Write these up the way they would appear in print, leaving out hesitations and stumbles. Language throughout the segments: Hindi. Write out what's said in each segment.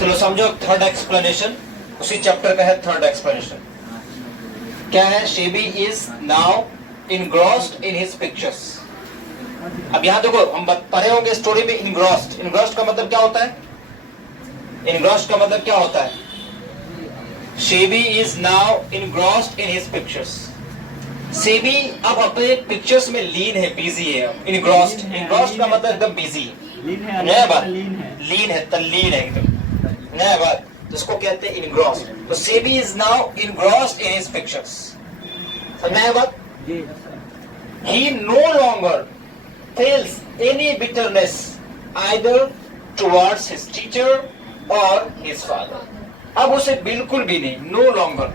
चलो समझो थर्ड एक्सप्लेनेशन, उसी चैप्टर का है थर्ड एक्सप्लेनेशन। क्या है? शेबी is now engrossed in his pictures. अब यहां देखो, हम पढ़े होंगे स्टोरी में इनग्रॉस्ड। इनग्रॉस्ड का मतलब क्या होता है? इनग्रॉस्ड का मतलब क्या होता है? शेबी is now engrossed in his pictures. SEBI अब अपने पिक्चर्स में लीन है, बिजी है। इनग्रॉस्ड, इनग्रॉस्ड का मतलब एकदम बिजी है। नया बात, लीन है, तल्लीन है एकदम, नया बात, तो इसको कहते हैं इनग्रॉस्ड। तो Seibei is now engrossed in his pictures. समझ में आया बात? He no longer feels any bitterness either towards his teacher or his father. अब उसे बिल्कुल भी नहीं, नो लॉन्गर,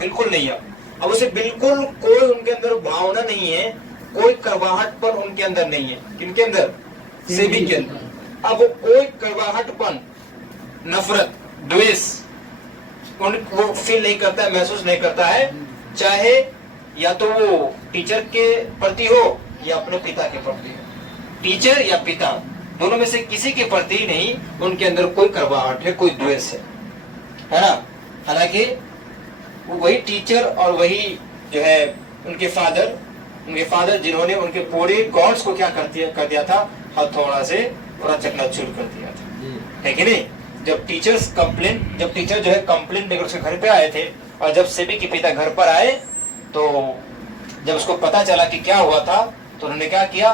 बिल्कुल नहीं है। अब उसे बिल्कुल कोई उनके अंदर भावना नहीं है, कोई करवाहटपन उनके अंदर नहीं है। किनके अंदर? सेबी के अंदर। अब वो कोई करवाहटपन, नफरत, द्वेष वो फील नहीं करता है, महसूस नहीं करता है, चाहे या तो वो टीचर के प्रति हो या अपने पिता के प्रति हो। टीचर या पिता दोनों में से किसी के प्रति नहीं उनके अंदर कोई करवाहट है, कोई द्वेष है ना। हालांकि वही टीचर और वही जो है उनके फादर जिन्होंने उनके पूरे गॉड्स को क्या कर दिया था, हथौड़ा से पूरा चकनाचूर कर दिया था, है कि नहीं। जब टीचर जो है कंप्लेंट लेकर उसके घर पे आए थे, और जब सेबी के पिता घर पर आए तो जब उसको पता चला कि क्या हुआ था, तो उन्होंने क्या किया,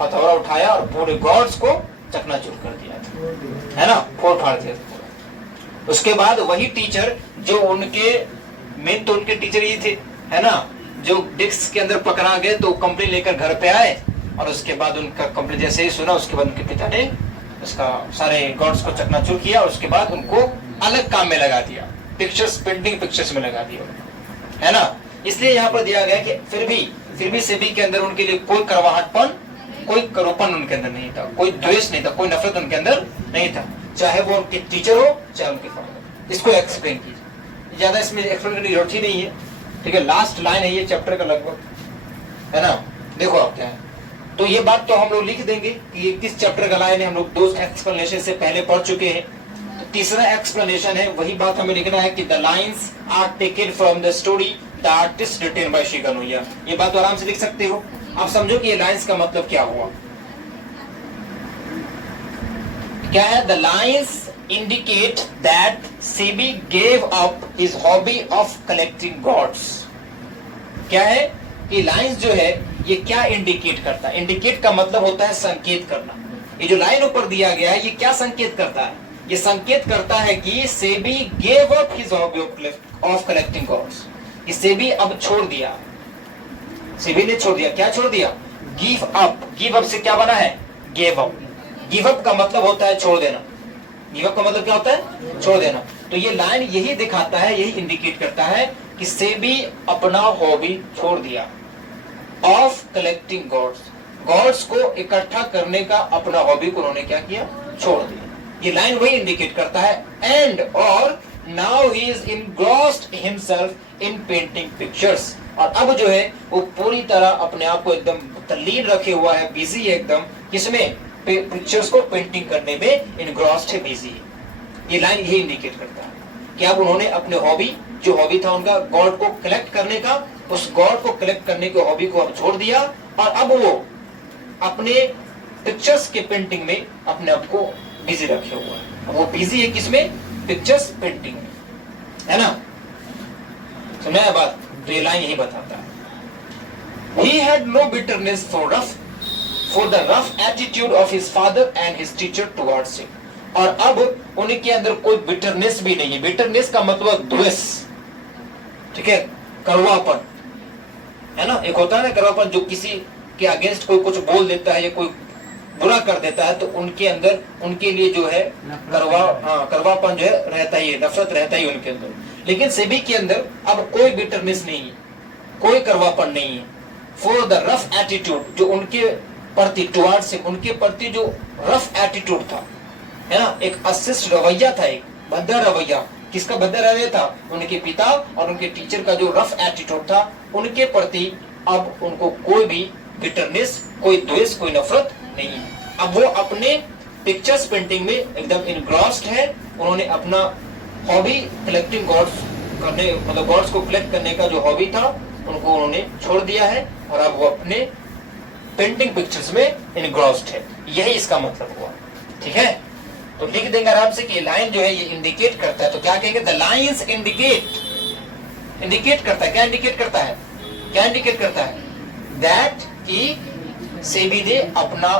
हथौड़ा उठाया और पूरे गॉड्स को चकनाचूर कर दिया था, है ना, फोड़ फाड़ दिया था। उसके बाद वही टीचर जो उनके मेन तो उनके टीचर ही थे, है ना, जो डिस्क के अंदर पकड़ा गए तो कंप्लेन लेकर घर पे आए, और उसके बाद उनका कंप्लेन जैसे ही सुना, उसके बाद उनके पिता ने उसका सारे गॉड्स को चकनाचूर किया, और उसके बाद उनको अलग काम में लगा दिया, पेंटिंग पिक्चर्स में लगा दिया, है ना। इसलिए यहाँ पर दिया गया कि फिर भी सेबी के अंदर उनके लिए कोई करवाहटपन, कोई करोपन उनके अंदर नहीं था, कोई द्वेष नहीं था, कोई नफरत उनके अंदर नहीं था, चाहे वो उनके टीचर हो चाहे उनके फादर। इसको एक्सप्लेन कीजिए, ज्यादा इसमें एक्सप्लेन करने की जरूरत ही नहीं है, ठीक है। लास्ट लाइन है ये चैप्टर का लगभग, है ना। देखो आप क्या है, तो ये बात तो हम लोग लिख देंगे कि ये किस चैप्टर का लाइन है, हम लोग 2 एक्सप्लेनेशन से पहले पढ़ चुके हैं। तो तीसरा एक्सप्लेनेशन है, वही बात हमें लिखना है कि the lines are taken from the story the artist written by Shiga Naoya. ये बात तो आराम से लिख सकते हो। आप समझो कि ये लाइंस का मतलब क्या हुआ, क्या है? The lines indicate that Sebi gave up his hobby of collecting gods. क्या है कि लाइंस जो है ये क्या इंडिकेट करता है? इंडिकेट का मतलब होता है संकेत करना। ये जो लाइन ऊपर दिया गया है ये क्या संकेत करता है? ये संकेत करता है कि Sebi gave up his hobby of collecting gods. Sebi अब छोड़ दिया, सेबी ने छोड़ दिया। क्या छोड़ दिया? Give up. गिव अप से क्या बना है? Give up. गिव अप का मतलब होता है छोड़ देना। गिव अप का मतलब क्या होता है? छोड़ देना। तो ये लाइन यही दिखाता है, यही इंडिकेट करता है कि सेबी अपना हॉबी छोड़ दिया ऑफ कलेक्टिंग गॉड्स। गॉड्स को इकट्ठा करने का अपना हॉबी को उन्होंने क्या किया? छोड़ दिया। ये लाइन वही इंडिकेट करता है। एंड और now he is engrossed himself in painting pictures. और अब जो है वो पूरी तरह अपने आप को एकदम तल्लीन रखे हुआ है, बिजी है एकदम, किसमें? पिक्चर्स को पेंटिंग करने में इनग्रॉस्ड है, बिजी है। ये लाइन यही इंडिकेट करता है कि अब उन्होंने अपने हॉबी, जो हॉबी था उनका गॉड को कलेक्ट करने का, उस गॉड को कलेक्ट करने के हॉबी को अब छोड़ दिया, और अब वो अपने पिक्चर्स के पेंटिंग में अपने आप को बिजी रखे हुआ है। वो बिजी है किसमें? पिक्चर्स पेंटिंग में, है ना। समझ आया बात? तो ये लाइन यही बताता है। He had no bitterness for the rough attitude of his father and his teacher towards him. और अब उनके अंदर कोई बिटरनेस भी नहीं है। बिटरनेस का मतलब द्वेष, ठीक है, कड़वापन, है ना। एक होता है ना कड़वापन, जो किसी के अगेंस्ट कोई कुछ बोल देता है या कोई बुरा कर देता है, तो उनके अंदर उनके लिए जो है कड़वापन जो है रहता ही है, नफरत रहता ही उनके अंदर। लेकिन सेबी के अंदर अब कोई बिटरनेस नहीं है, कोई कड़वापन नहीं है। फॉर द रफ एटीट्यूड, जो उनके प्रति टुवार्ड से, उनके प्रति जो रफ एटीट्यूड था, है ना, एक अशिष्ट रवैया था, एक भद्दा रवैया। किसका भद्दा रवैया था? उनके पिता और उनके टीचर का जो रफ एटीट्यूड था, उनके प्रति अब उनको कोई भी बिटरनेस, कोई द्वेष, कोई नफरत नहीं है। अब वो अपने पिक्चर्स पेंटिंग में एकदम इनग्रॉस्ड है, उन्होंने अपना हॉबी कलेक्टिंग गॉड्स करने, मतलब गॉड्स को कलेक्ट करने का जो हॉबी था उनको उन्होंने छोड़ दिया है और अब वो अपने पेंटिंग पिक्चर्स में इनग्रॉस्ड है। यही इसका मतलब हुआ। ठीक है, तो लिख देंगे आराम से कि लाइन जो है ये इंडिकेट करता है। तो क्या कहेंगे? द लाइंस इंडिकेट करता है। क्या इंडिकेट करता है? क्या इंडिकेट करता है? दैट कि सेबी ने अपना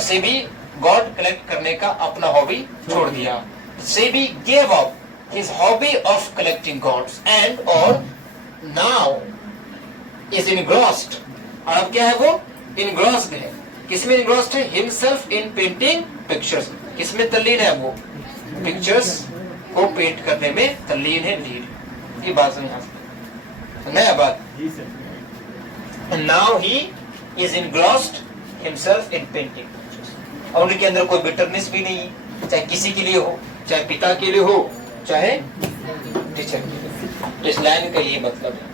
सेबी गॉड कलेक्ट करने का अपना हॉबी छोड़ दिया। SEBI gave up his hobby of collecting gods and और नाउ इज इनग्रॉस्ड। और अब क्या है? वो इनग्रॉस्ड है। किसमें इनग्रॉस्ड है? Himself in painting pictures. किसमें तल्लीन है? वो पिक्चर्स को पेंट करने में तल्लीन है। लीड, ये बात समझ नया बात। Now he is engrossed himself in painting pictures. और उनके अंदर कोई बिटरनेस भी नहीं है, चाहे किसी के लिए हो, चाहे पिता के लिए हो, चाहे टीचर के लिए। इस लाइन का ये मतलब है।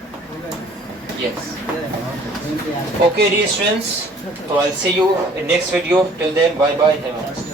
Yes, okay dear students, so I'll see you in next video. Till then, bye bye. Have a nice day.